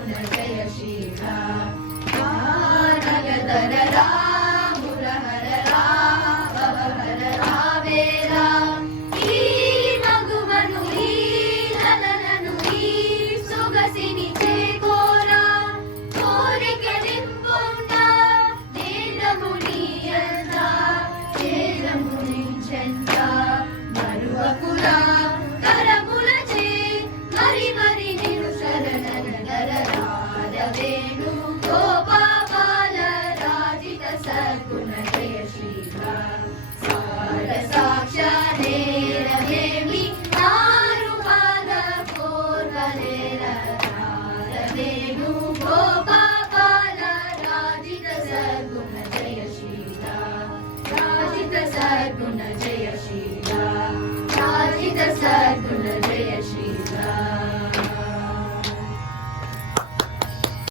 सद्गुण जयशीला नगधर मुरहर भवहर रावेला ಈ ಮಗುವನು ಈ ಲಲನನು ಈ ಸೊಗಸಿನಿ చేకోర కోరిక నింపుండ దేలమునియంద దేలమునించంద మరువకురా కరములచే మరి మరి నిను శరణనగరవేణు గోపాల రాజిత సద్గుణ జయశీల సార సాక్ష నేరవేమి ఆరు పాద పూర్వనేరవేణు గోపాల రాజిత సద్గుణ జయశీల రాజిత సద్గుణ జయ